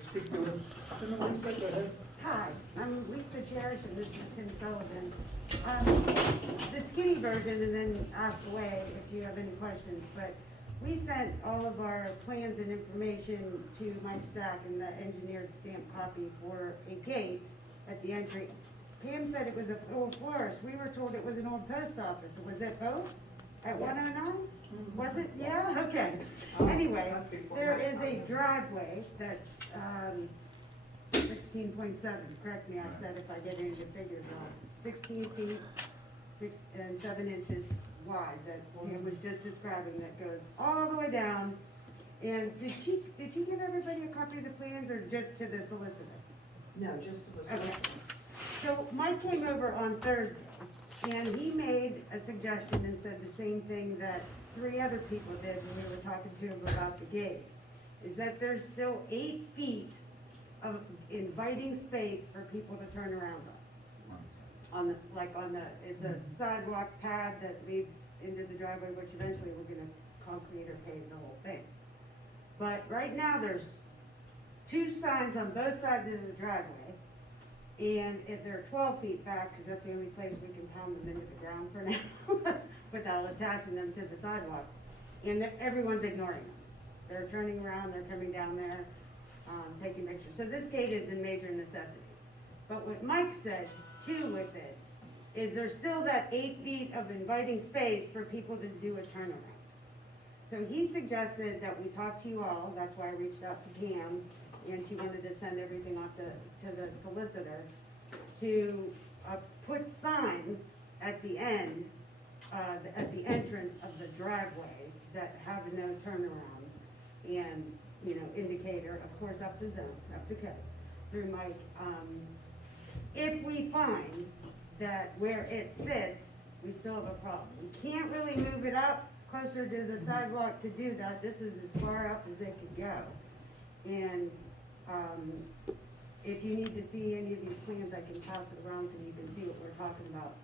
Speak to it. Lisa, go ahead. Hi, I'm Lisa Jerish and this is Tim Sullivan. The skinny version and then ask away if you have any questions, but we sent all of our plans and information to Mike Stack and the engineered stamp copy for a gate at the entry. Pam said it was an old florist. We were told it was an old post office. Was it both? At 109? Was it? Yeah, okay. Anyway, there is a driveway that's 16.7, correct me, I've said if I get into figures wrong. 16 feet, 6 and 7 inches wide that Pam was just describing, that goes all the way down. And did you give everybody a copy of the plans or just to the solicitor? No, just the Okay. So Mike came over on Thursday, and he made a suggestion and said the same thing that 3 other people did when we were talking to him about the gate, is that there's still 8 feet of inviting space for people to turn around on the, it's a sidewalk pad that leads into the driveway, which eventually we're gonna concrete or pave the whole thing. But right now, there's 2 signs on both sides of the driveway, and if they're 12 feet back, because that's the only place we can pound them into the ground for now, without attaching them to the sidewalk. And everyone's ignoring them. They're turning around, they're coming down there, taking pictures. So this gate is in major necessity. But what Mike said, too, with it, is there's still that 8 feet of inviting space for people to do a turnaround. So he suggested that we talk to you all, that's why I reached out to Pam, and she wanted to send everything off to the solicitor, to put signs at the end, at the entrance of the driveway that have no turnaround, and, you know, indicator, of course, up to zone, up to code, through Mike. If we find that where it sits, we still have a problem. We can't really move it up closer to the sidewalk to do that. This is as far up as it could go. And if you need to see any of these plans, I can pass it around so you can see what we're talking about.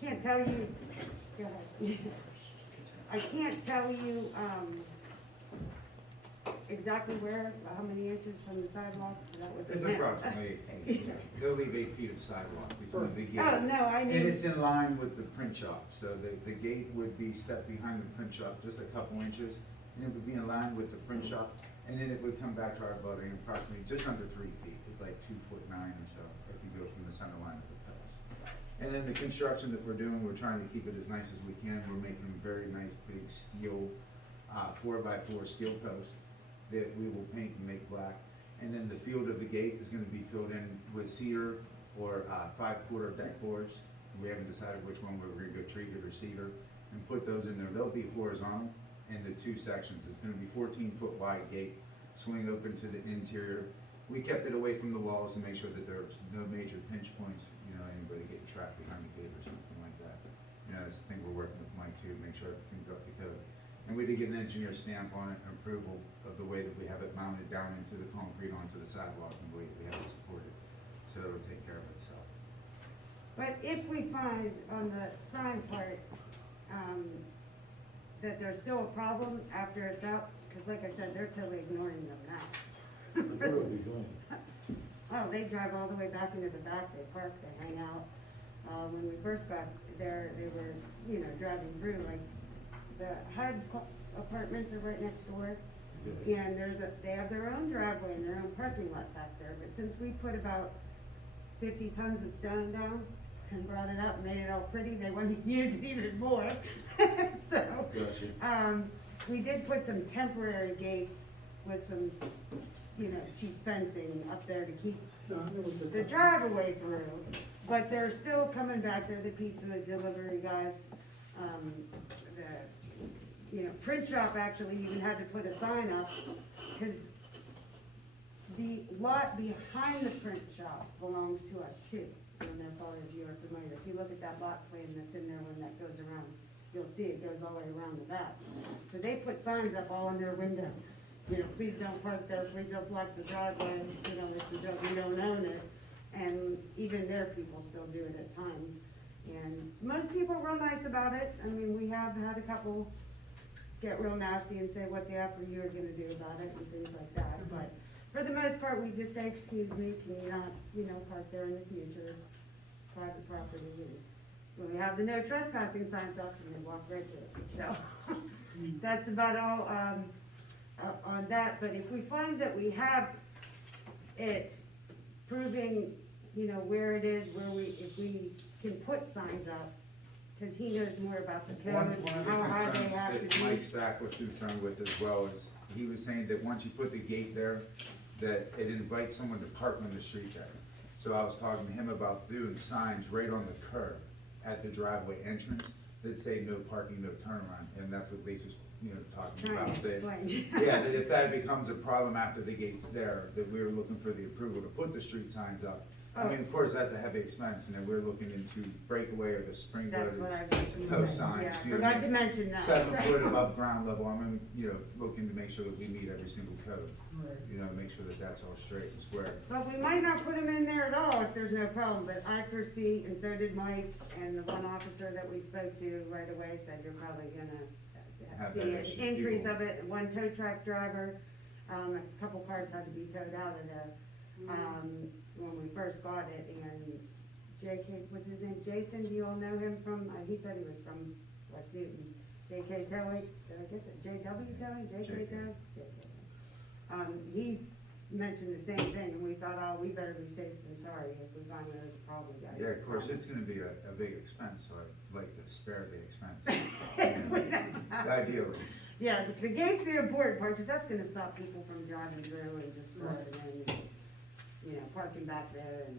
Can't tell you, go ahead. I can't tell you exactly where, how many inches from the sidewalk. That would It's depend. approximately 8 feet. He'll leave 8 feet of sidewalk between the gate. Oh, no, I mean. And it's in line with the print shop, so the gate would be set behind the print shop just a couple inches, and it would be in line with the print shop, and then it would come back to our building approximately just under 3 feet. It's like 2'9" or so, if you go from the center line of the post. And then the construction that we're doing, we're trying to keep it as nice as we can. We're making very nice big steel, 4x4 steel posts that we will paint and make black. And then the field of the gate is gonna be filled in with cedar or 5-quarter deck boards. We haven't decided which one we're gonna go treated or cedar, and put those in there. They'll be horizontal in the 2 sections. It's gonna be 14-foot wide gate, swing open to the interior. We kept it away from the walls to make sure that there's no major pinch points, you know, anybody getting trapped behind the gate or something like that. You know, that's the thing we're working with Mike too, to make sure everything's up to code. And we did get an engineer stamp on it, approval of the way that we have it mounted down into the concrete onto the sidewalk and the way that we have it supported. So it'll take care of itself. But if we find on the sign part, that there's still a problem after it's out, because like I said, they're totally ignoring them now. What are we doing? Oh, they drive all the way back into the back, they park, they hang out. When we first got there, they were, you know, driving through, like, the HUD apartments are right next door. Yeah. And they have their own driveway and their own parking lot back there, but since we put about 50 tons of stone down and brought it up and made it all pretty, they wanted to use it even more. So, Gotcha. we did put some temporary gates with some, you know, cheap fencing up there to keep No, I know what the driveway through, but they're still coming back there, the pizza delivery guys. The, you know, print shop actually even had to put a sign up, because the lot behind the print shop belongs to us too. And they're probably, if you are familiar, if you look at that lot plan that's in there when that goes around, you'll see it goes all the way around the back. So they put signs up all in their window, you know, please don't park there, please don't block the driveway, you know, we don't own it. And even their people still do it at times. And most people are real nice about it. I mean, we have had a couple get real nasty and say what the F you are gonna do about it and things like that. But For the most part, we just say, excuse me, can you not, park there in the future, it's private property. And when we have the no trespassing signs up, and they walk right through it, so. That's about all, on that, but if we find that we have it proving, where it is, if we can put signs up, cause he knows more about the One code, of the how high they have concerns to that be. Mike Stack was concerned with as well is, he was saying that once you put the gate there, that it invites someone to park on the street there. So I was talking to him about doing signs right on the curb at the driveway entrance that say no parking, no turnaround, and that's what Lisa's, talking Trying about. to That, explain. yeah, that if that becomes a problem after the gate's there, that we were looking for the approval to put the street signs up. I mean, of course, that's a heavy expense, and then we're looking into breakaway or the sprinklers, That's what I was gonna post say. signs. Yeah, I you know, forgot to mention that. 7 foot above ground level, I'm, looking to make sure that we meet every single code. Right. Make sure that that's all straight and square. But we might not put them in there at all if there's no problem, but I foresee, and so did Mike, and the one officer that we spoke to right away said you're probably gonna Have see that an issue, increase people. of it. One tow truck driver, a couple cars had to be towed out of there, when we first got it, and JK, what's his name, Jason, do you all know him from, he said he was from West Newton. JK Towing, did I get that, JW Towing, JK Towing? He mentioned the same thing, and we thought, oh, we better be safe than sorry if we find there's a problem, guys. Yeah, of course, it's gonna be a big expense, so I'd like to spare the expense. Ideally. Yeah, the gate's the important part, because that's gonna stop people from driving through and just driving in, and, parking back there and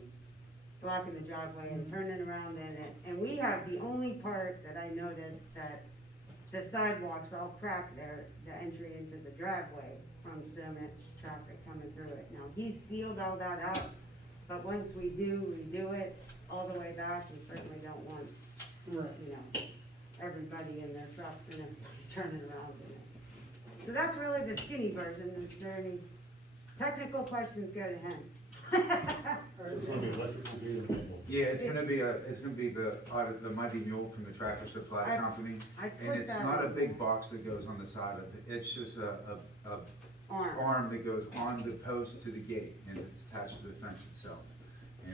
blocking the driveway and turning around in it. And we have the only part that I noticed that the sidewalks all cracked there, the entry into the driveway from so much traffic coming through it. Now, he sealed all that up, but once we do redo it all the way back, we certainly don't want, Right. everybody in their trucks and everybody turning around in it. So that's really the skinny version. Is there any technical questions, go to him. It's gonna be electrical vehicle. Yeah, it's gonna be the Mighty Mule from the Tractor Supply Company. I put And it's that not a on big there. box that goes on the side of it, it's just a Arm. arm that goes on the post to the gate, and it's attached to the fence itself.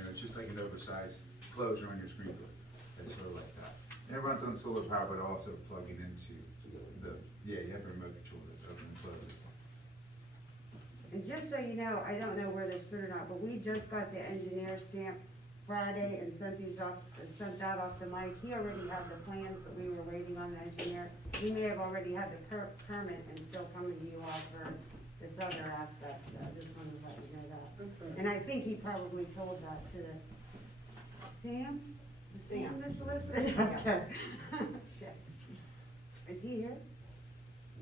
It's just like an oversized closure on your screen door, it's sort of like that. And it runs on solar power, but also plugging into you have a remote control to open and close it. And just so you know, I don't know where they're stood or not, but we just got the engineer stamp Friday and sent that off to Mike. He already had the plans, but we were waiting on the engineer. He may have already had the permit and still coming to you all for this other aspect, so I just wanted to let you know that. Okay. And I think he probably told that to Sam? Is Sam the solicitor? Okay. Okay. Is he here?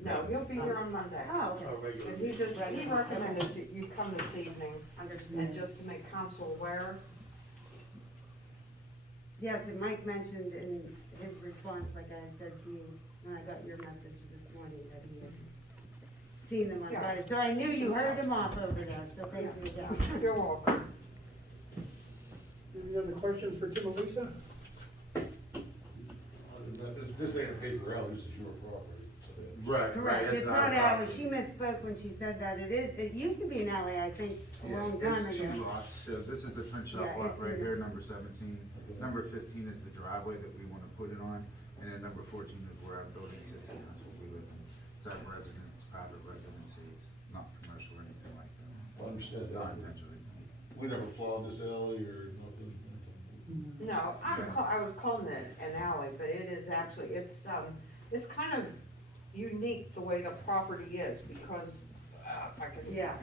No, he'll be here on Monday. Oh, okay. Our regular. And he recommended that you come this evening, Understood. and just to make council aware, Yes, and Mike mentioned in his response, like I had said to you, when I got your message this morning, that he had seen them on Yeah. Friday. So I knew you heard him off over there, so thank you again. you're welcome. Any other questions for Tim and Lisa? This ain't a paper alley, this is your property. Right, Correct, it's not alley, she misspoke when she said that, it used to be an alley, I think, a long time It's two ago. lots, so this is the print shop Yeah, lot it's right in- here, number 17. Number 15 is the driveway that we wanna put it on, and then number 14 is where our building sits, and that's what we live in. It's our residence, private residency, it's not commercial or anything like that. I understand Not that. intentionally. We never plowed this alley or nothing. No, I was calling it an alley, but it is actually, it's kind of unique the way the property is, because, if I could. Yeah.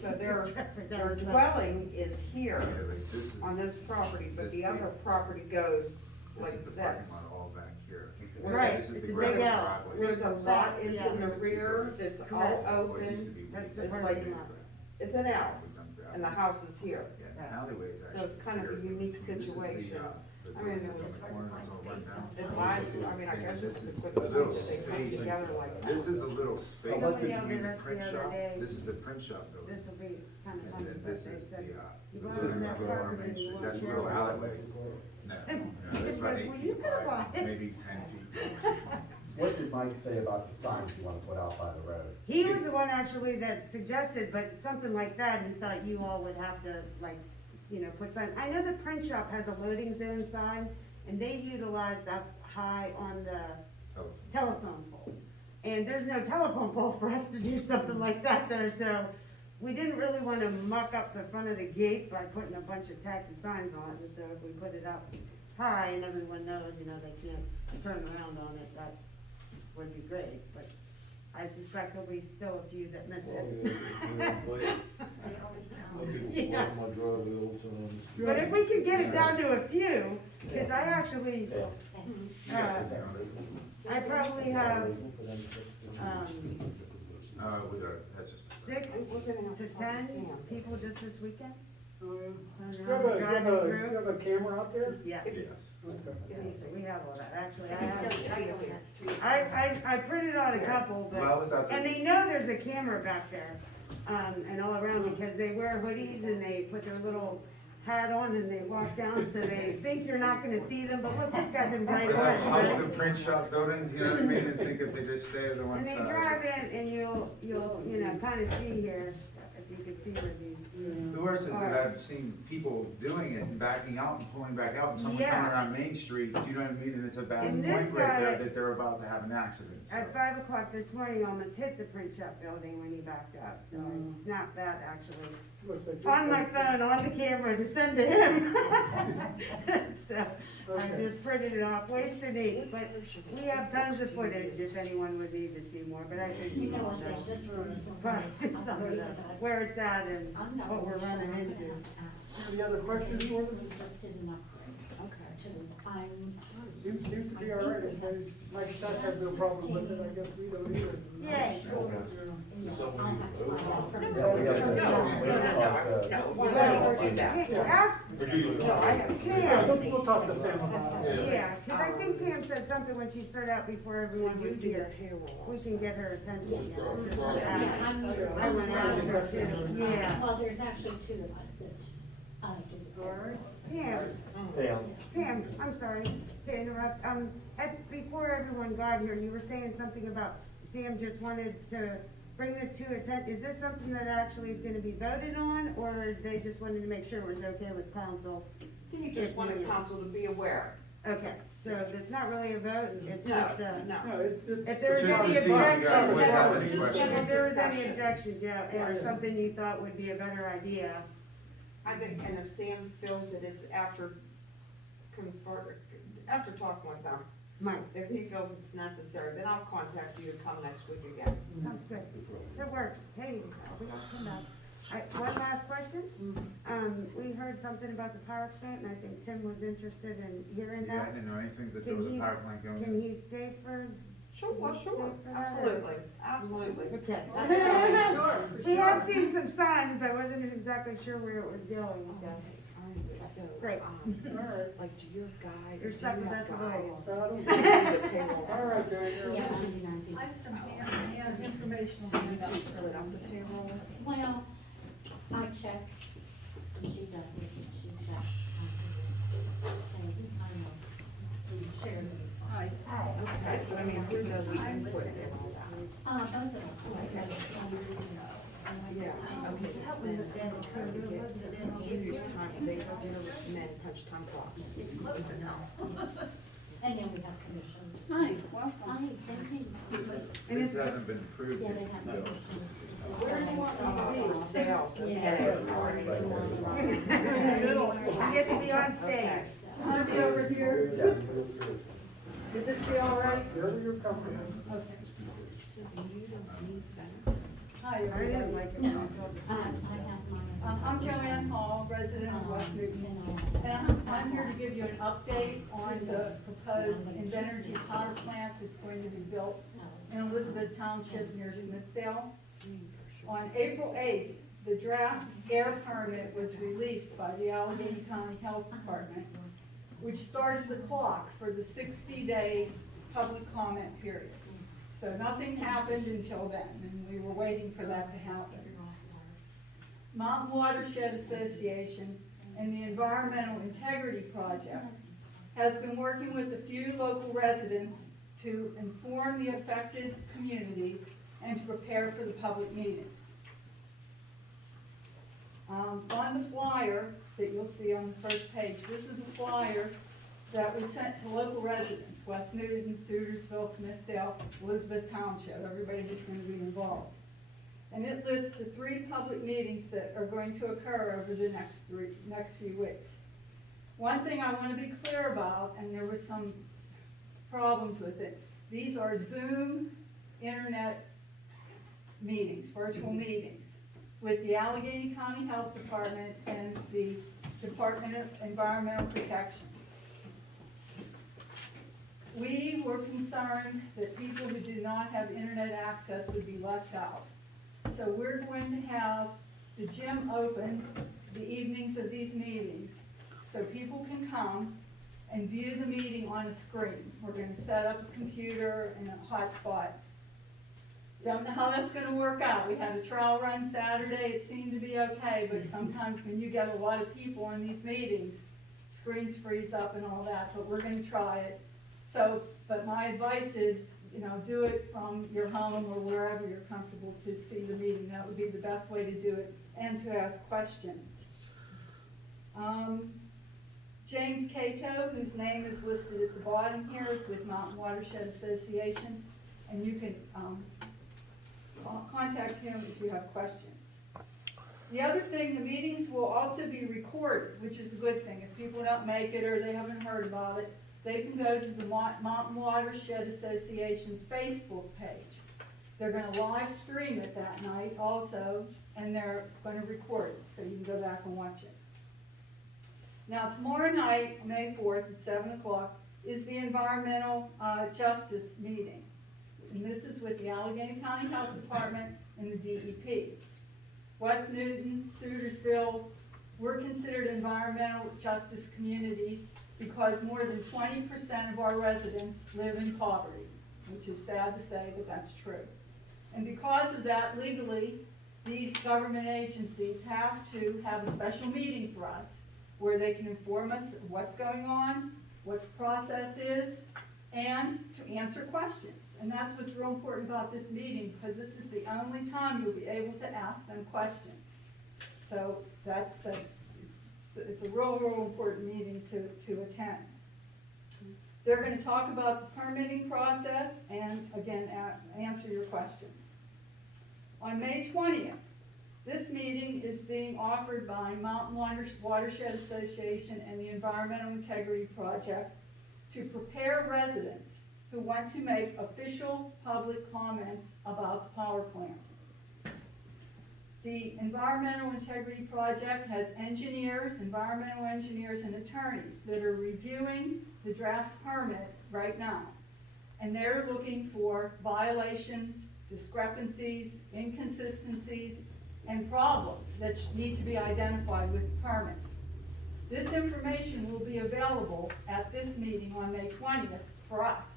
So their dwelling is here Yeah, like this is, on this property, but the This other big- property goes this is the like parking this. lot all back here. Right, This is it's the a gravel big alley. driveway. Where the lot is Yeah. in the rear, that's all Correct. Or it used to open, be That's the It's parking like- lot. it's an alley, We've done gravel. and the house is here. Yeah, the alleyway is So actually. it's kind of a here. unique This is the, situation. the I mean, building it that's on was- the corner, it's all run down. I mean, I guess it's a quick A little thing that they come space. together like that. This is a little space Somebody over between the there print the other shop, day. this is the print shop building. This will be kind of And funny, then but this they is said, the, you this bought is that the property, Main you Street, want that's a your- little alleyway. No, It it's about was, 8 well, feet you could've wide, bought it. maybe 10 feet tall. What did Mike say about the signs you wanna put out by the road? He was the one actually that suggested, but something like that, he thought you all would have to, like, you know, put signs. I know the print shop has a loading zone sign, and they utilized up high on the telephone pole. And there's no telephone pole for us to do something like that there, so we didn't really wanna muck up the front of the gate by putting a bunch of tacky signs on it, and so if we put it up high and everyone knows, you know, they can't turn around on it, that would be great, but I suspect there'll be still a few that miss Oh, it. yeah, yeah. I think it's Yeah. block my driveway all the time. But if we could get it down to a few, cause I actually, Yeah. I probably have, We got, that's just. 6 We're gonna have to to talk to 10 Sam. people just this weekend. Oh, yeah. I Do don't you know, have a, do you driving have a, do you through. have a camera out there? Yes, Yes. Okay. so we have all that, actually, I It's have. a tree up here. I printed out a couple, Well, I but, was out there. and they know there's a camera back there, and all around, because they wear hoodies and they put their little hat on and they walk down, so they think you're not gonna see them, but look, this guy's in bright But out of the orange. print shop buildings, you know what I mean, and think if they just stay to the one And side. they drive in and you'll, you know, kinda see here, if you can see where these. The worst is that I've seen people doing it and backing out and pulling back out and someone coming Yeah. around Main Street, do you know what I mean? And it's a bad And point this right there guy- that they're about to have an accident, so. At 5 o'clock this morning, he almost hit the print shop building when he backed up, so Mm. I snapped that actually. Looks like On my phone, on the camera to send to him. So, I Okay. just printed it off, wasted ink, but we have tons of footage if anyone would need to see more, but I think You you know all what, know. they just recently. Probably some of the, where it's at and I'm not what we're really running sure. into. Any other questions for them? We just did an upgrade Okay. to, I'm. Seems to be all right, if my staff has no problem with it, I guess we don't either. Yay. Is someone I'll need have to to vote? find out from Yeah, the- we have to- No, we have to talk to- no, why Well, would we do that? Ask, Or do you- No, I have. Yeah. We'll talk to Sam about it. yeah, cause I think Pam said something when she started out before everyone was here. payroll. We can get her attention, you know, just Yeah. to ask. Yeah, I'm. I went out there too, yeah. Well, there's actually two of us that, do the payroll. Pam, Yeah. Pam, I'm sorry to interrupt, before everyone got here, you were saying something about Sam just wanted to bring this to attention. Is this something that actually is gonna be voted on, or they just wanted to make sure it was okay with council? You just wanted council to be aware. Okay, so it's not really a vote, it's No, just a. no. No, it's. If there's Just to any see if you guys objections, would have any if questions. there was any objections, yeah, or Yeah. something you thought would be a better idea, I think, and if Sam feels that it's after after talking with them, Mike, if he feels it's necessary, then I'll contact you to come next week again. sounds good. It works. Hey, we got to come back. One last question. We heard something about the power plant, and I think Tim was interested in hearing Yeah, I that. didn't know anything that there was a power plant going Can in. he stay for? Sure, well, sure, absolutely, absolutely. Okay. Sure. We have seen some signs, but I wasn't exactly sure where it was going, so. So, Great. All right. like, do your guy, You're do you stuck with have us a little. guys? That'll- Do the payroll? All right, Jerry, you're. Yeah, 99 people. I have some informational So you handouts two for split up the payroll? Well, I check, and she does it, and she checks. So we kind of, we share the responsibility. Okay, but I mean, who does the input and all that? Both of us, like, Yeah, okay, then, you use time, they, your men punch time clock. It's close enough. and then we have commissions. Hi, welcome. I thinking, And This it's- hasn't been approved yeah, yet. they have No. commissions. Where do you want me Oh, to for be? sales, Yeah. okay. You get to be on stage. Okay. You wanna be over here? Would this be all right? Wherever you're comfortable. Okay. So you don't need benefits? Hi, I didn't everybody. like it No, when I saw the I sign. have mine. I'm Joanne Hall, resident of West Newton. And I'm here to give you an update on the proposed Invenergy power plant that's going to be built in Elizabeth Township near Smithville. On April 8th, the draft air permit was released by the Allegheny County Health Department, which started the clock for the 60-day public comment period. So nothing happened until then, and we were waiting for that to happen. Mountain Watershed Association and the Environmental Integrity Project has been working with a few local residents to inform the affected communities and to prepare for the public meetings. On the flyer that you'll see on the first page, this was a flyer that was sent to local residents, West Newton, Sutersville, Smithdale, Elizabeth Township, everybody was going to be involved. And it lists the 3 public meetings that are going to occur over the next few weeks. One thing I want to be clear about, and there was some problems with it, these are Zoom internet meetings, virtual meetings, with the Allegheny County Health Department and the Department of Environmental Protection. We were concerned that people who do not have internet access would be left out. So we're going to have the gym open the evenings of these meetings, so people can come and view the meeting on a screen. We're gonna set up a computer and a hotspot. Don't know how that's gonna work out. We had a trial run Saturday, it seemed to be okay, but sometimes when you get a lot of people in these meetings, screens freeze up and all that, but we're gonna try it. So, but my advice is, you know, do it from your home or wherever you're comfortable to see the meeting. That would be the best way to do it, and to ask questions. James Cato, whose name is listed at the bottom here with Mountain Watershed Association, and you can contact him if you have questions. The other thing, the meetings will also be recorded, which is a good thing. If people don't make it or they haven't heard about it, they can go to the Mountain Watershed Association's Facebook page. They're gonna live stream it that night also, and they're gonna record it, so you can go back and watch it. Now, tomorrow night, May 4th at 7 o'clock, is the Environmental Justice meeting. And this is with the Allegheny County Health Department and the DEP. West Newton, Sutersville, we're considered environmental justice communities because more than 20% of our residents live in poverty, which is sad to say, but that's true. And because of that, legally, these government agencies have to have a special meeting for us where they can inform us of what's going on, what the process is, and to answer questions. And that's what's real important about this meeting, because this is the only time you'll be able to ask them questions. So it's a real important meeting to attend. They're going to talk about the permitting process and, again, answer your questions. On May 20th, this meeting is being offered by Mountain Watershed Association and the Environmental Integrity Project to prepare residents who want to make official public comments about the power plant. The Environmental Integrity Project has engineers, environmental engineers, and attorneys that are reviewing the draft permit right now. And they're looking for violations, discrepancies, inconsistencies, and problems that need to be identified with the permit. This information will be available at this meeting on May 20th for us.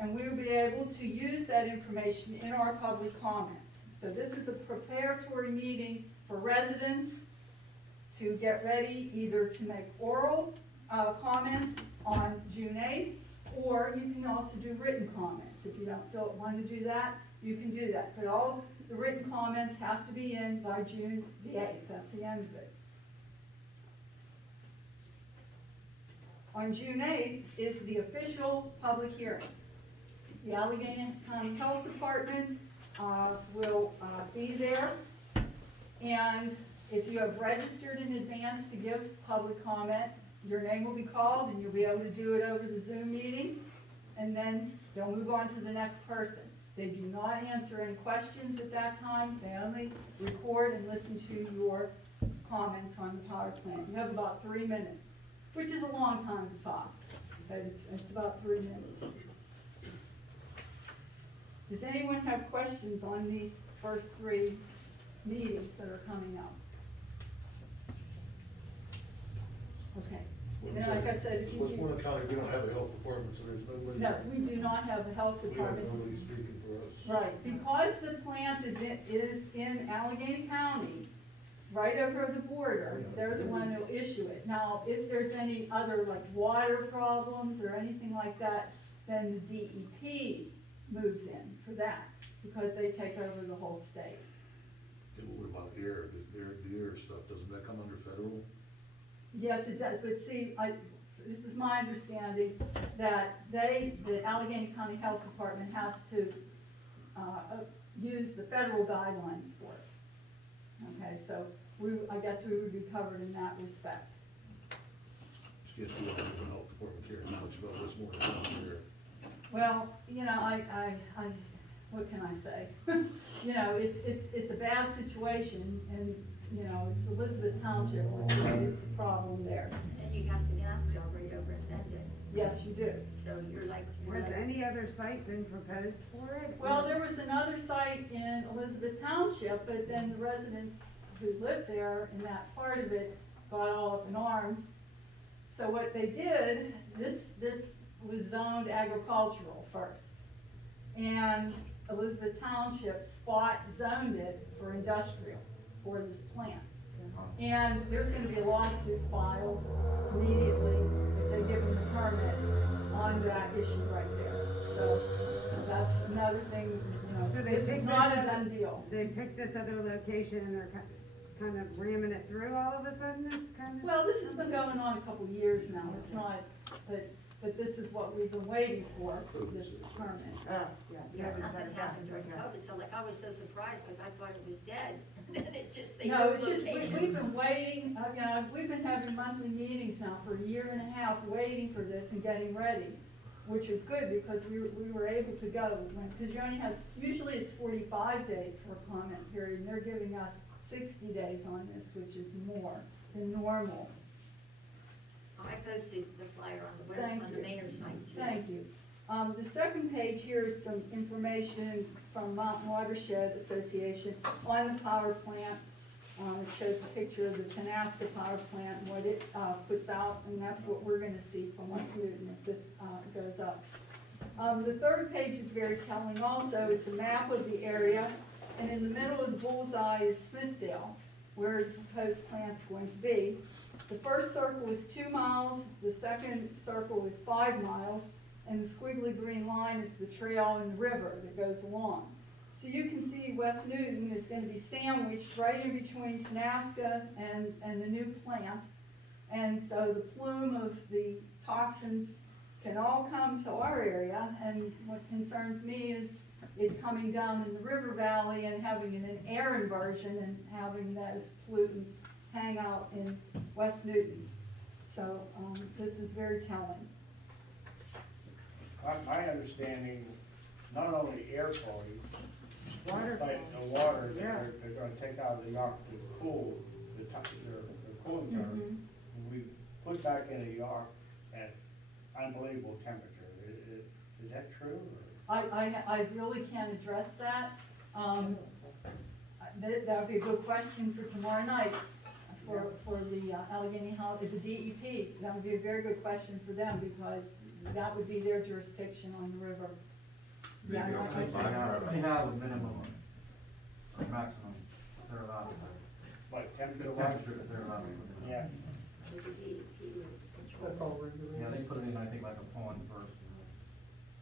And we will be able to use that information in our public comments. So this is a preparatory meeting for residents to get ready either to make oral comments on June 8th, or you can also do written comments. If you don't want to do that, you can do that. But all the written comments have to be in by June the 8th. That's the end of it. On June 8th is the official public hearing. The Allegheny County Health Department will be there. And if you have registered in advance to give public comment, your name will be called and you'll be able to do it over the Zoom meeting. And then they'll move on to the next person. They do not answer any questions at that time. They only record and listen to your comments on the power plant. You have about 3 minutes, which is a long time to talk, but it's about 3 minutes. Does anyone have questions on these first 3 meetings that are coming up? Okay. And like I said, if you What's do, one county, we don't have a health department, so there's nobody. no, we do not have a health We have department. nobody speaking for us. Right, because the plant is in Allegheny County, right over the border, they're the one who'll issue it. Now, if there's any other like water problems or anything like that, then the DEP moves in for that, because they take over the whole state. And what about air, the air stuff, doesn't that come under federal? Yes, it does, but see, this is my understanding, that the Allegheny County Health Department has to, use the federal guidelines for it. Okay, so I guess we would be covered in that respect. Just can't see what the health department cares much about this more than here. Well, you know, I, what can I say? You know, it's a bad situation, and, you know, it's Elizabeth Township, which is a problem there. And you have to gas bill right over at that day, Yes, you do. so you're like. Has any other site been proposed for it? Well, there was another site in Elizabeth Township, but then the residents who lived there in that part of it got all up in arms. So what they did, this was zoned agricultural first. And Elizabeth Township spot zoned it for industrial, for this plant. And there's gonna be a lawsuit filed immediately if they give them the permit on that issue right there. So that's another thing, you know, So they this is picked not this a up- done deal. They picked this other location and they're kind of ramming it through all of a sudden, kind of? Well, this has been going on a couple years now, it's not, but this is what we've been waiting for, this permit. Oh, yeah. Yeah, nobody's nothing had it happened during back. COVID, so like, I was so surprised, cause I thought it was dead, and then it just, they No, moved it's just, location. we've been waiting, you know, we've been having monthly meetings now for a year and a half, waiting for this and getting ready, which is good, because we were able to go, because you only have, usually it's 45 days for a comment period, and they're giving us 60 days on this, which is more than normal. I posted the flyer on the Thank web, on the you. mayor's site too. Thank you. The second page here is some information from Mountain Watershed Association on the power plant. It shows a picture of the Tenaska power plant and what it, puts out, and that's what we're gonna see from West Newton if this, goes up. The third page is very telling also. It's a map of the area, and in the middle of the bullseye is Smithdale, where the proposed plant's going to be. The first circle is 2 miles, the second circle is 5 miles, and the squiggly green line is the trail and the river that goes along. So you can see West Newton is gonna be sandwiched right in between Tenaska and the new plant. And so the plume of the toxins can all come to our area, and what concerns me is it coming down in the river valley and having an air inversion and having those pollutants hang out in West Newton. So, this is very telling. My understanding, not only air quality, Water but quality. the water, Yeah. they're gonna take out of the yard to cool, their cooling tower. Mhm. We put back in the yard at unbelievable temperature. Is that true, or? I really can't address that. That would be a good question for tomorrow night, for the Allegheny Health, the DEP. That would be a very good question for them, because that would be their jurisdiction on the river. Yeah, Maybe I- also I- by- They have a minimum or maximum they're allowed to have. Like The temperature temperature wise? that they're allowed to put in. Yeah. With the DEP would control. That's all regulated. Yeah, they put it in, I think, like a pond first.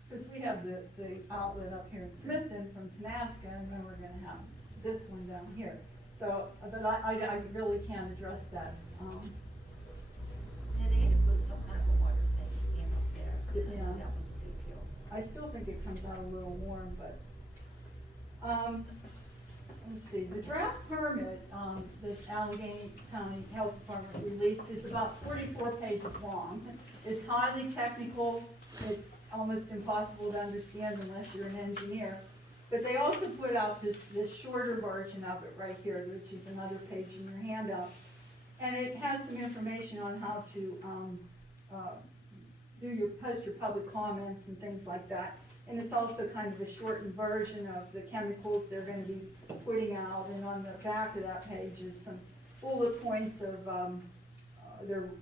Because we have the outlet up here in Smithton from Tenaska, and then we're gonna have this one down here. So, but I really can't address that. Yeah, they had to put some kind of a water thing in up there, 'cause I Yeah. know that was a big deal. I still think it comes out a little warm, but, let's see, the draft permit, that Allegheny County Health Department released is about 44 pages long. It's highly technical, it's almost impossible to understand unless you're an engineer. But they also put out this shorter version of it right here, which is another page in your handout. And it has some information on how to, post your public comments and things like that. And it's also kind of a shortened version of the chemicals they're gonna be putting out, and on the back of that page is some bullet points of,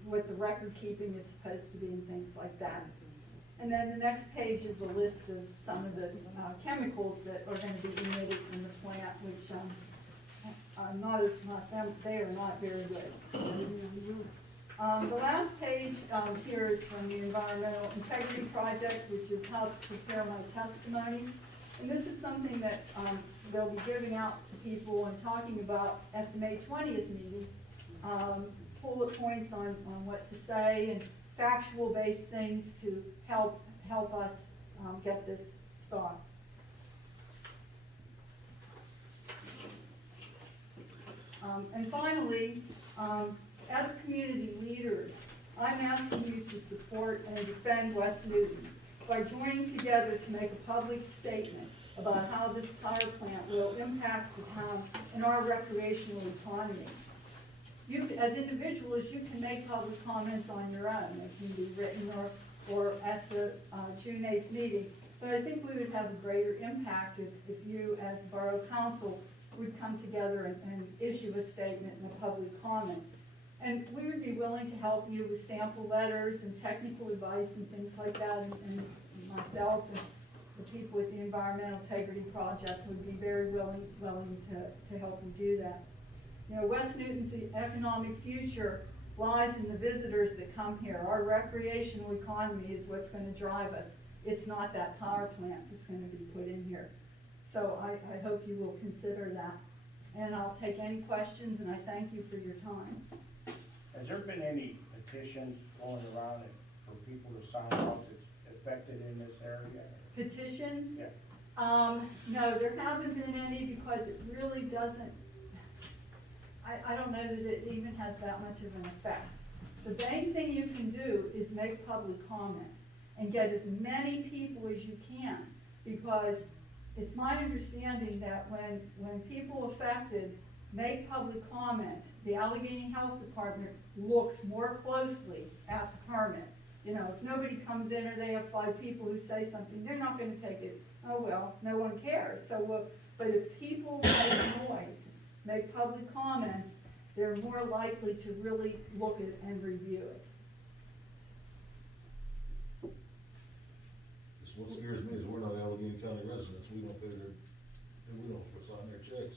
what the record keeping is supposed to be and things like that. And then the next page is a list of some of the, chemicals that are gonna be emitted from the plant, which, they are not very good. The last page, here is from the Environmental Integrity Project, which is how to prepare my testimony. And this is something that, they'll be giving out to people and talking about at the May 20th meeting. Bullet points on what to say and factual-based things to help us, get this stopped. And finally, as community leaders, I'm asking you to support and defend West Newton by joining together to make a public statement about how this power plant will impact the town and our recreational economy. You, as individuals, you can make public comments on your own. They can be written or at the June 8th meeting. But I think we would have a greater impact if you, as Borough Council, would come together and issue a statement and a public comment. And we would be willing to help you with sample letters and technical advice and things like that. And myself and the people with the Environmental Integrity Project would be very willing to help you do that. You know, West Newton's economic future lies in the visitors that come here. Our recreational economy is what's going to drive us. It's not that power plant that's going to be put in here. So I hope you will consider that. And I'll take any questions, and I thank you for your time. Has there been any petitions going around for people to sign off that's affected in this area? Petitions? Yeah. No, there haven't been any because it really doesn't, I don't know that it even has that much of an effect. The main thing you can do is make public comment and get as many people as you can, because it's my understanding that when people affected make public comment, the Allegheny Health Department looks more closely at the permit. You know, if nobody comes in or they have 5 people who say something, they're not gonna take it, oh well, no one cares. So, but if people make noise, make public comments, they're more likely to really look at and review it. What scares me is we're not Allegheny County residents, we don't pay their, and we don't sign their checks.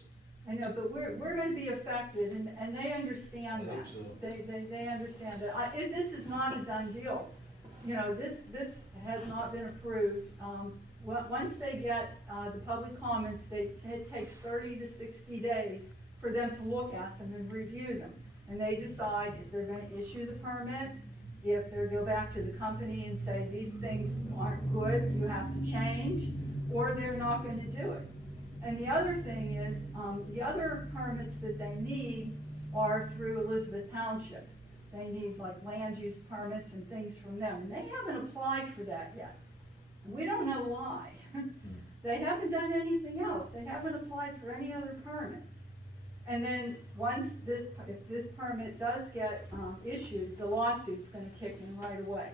I know, but we're gonna be affected, and they understand I that. hope so. They understand that. This is not a done deal. You know, this has not been approved. Once they get, the public comments, it takes 30 to 60 days for them to look at them and review them. And they decide if they're gonna issue the permit, if they go back to the company and say, these things aren't good, you have to change, or they're not gonna do it. And the other thing is, the other permits that they need are through Elizabeth Township. They need like land use permits and things from them, and they haven't applied for that yet. And we don't know why. They haven't done anything else. They haven't applied for any other permits. And then once if this permit does get issued, the lawsuit's gonna kick in right away.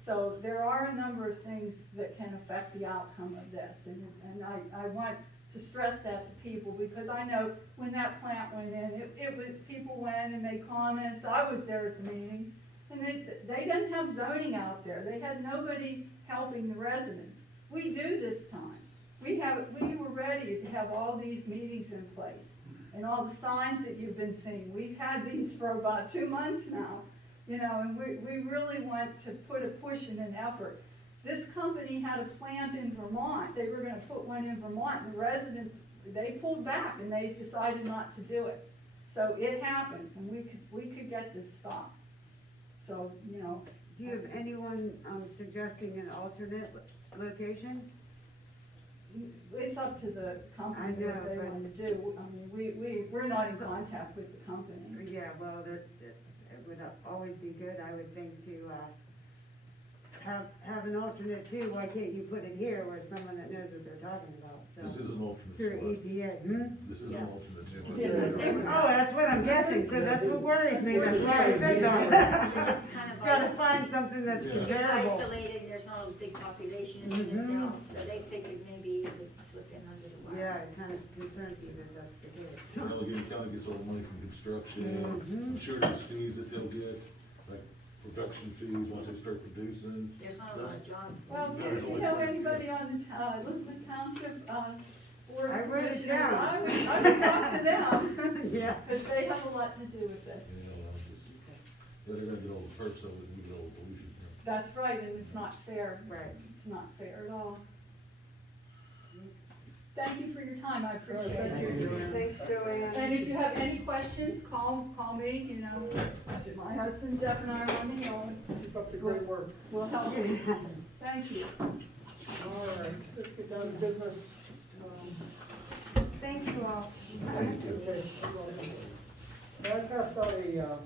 So there are a number of things that can affect the outcome of this, and I want to stress that to people, because I know when that plant went in, it was, people went and made comments. I was there at the meetings, and they didn't have zoning out there. They had nobody helping the residents. We do this time. We were ready to have all these meetings in place, and all the signs that you've been seeing. We've had these for about 2 months now, you know, and we really want to put a push and an effort. This company had a plant in Vermont. They were gonna put one in Vermont, and the residents, they pulled back and they decided not to do it. So it happens, and we could get this stopped. So, you know. Do you have anyone suggesting an alternate location? It's up to the company I know, what they but- wanna do. I mean, we're not in contact with the company. Yeah, well, it would always be good, I would think, to have an alternate too. Why can't you put it here where someone that knows what they're talking about? So This is an alternate. through spot. EPA. This is an alternate. Oh, that's what I'm guessing, so that's what worries me, that's why I said that. Because it's kind of Gotta like, find something that's Yeah. it's comparable. isolated, there's not a big population in it, Mhm. so they figured maybe it would slip in under the wire. Yeah, it kind of concerns me that that's the case. Allegheny County gets all the money from construction, Mhm. I'm sure there's fees that they'll get, like production fees once they start producing. There's not a lot of jobs. Well, if you know anybody on the Elizabeth Township, board I of wrote it commissioners, down. I would talk to them, Yeah. because they have a lot to do with this. You know, They're gonna get all the perks of it, and we get all the pollution. That's right, and it's not fair. Right. It's not fair at all. Thank you for your time, I appreciate Thank it. you, Joanne. Thanks, Joanne. And if you have any questions, call me, you know, my husband Jeff and I are on the hill, Keep up the great work. we'll help you. Thank you. All right, let's get down to business. Thank you all. Okay. I passed out a,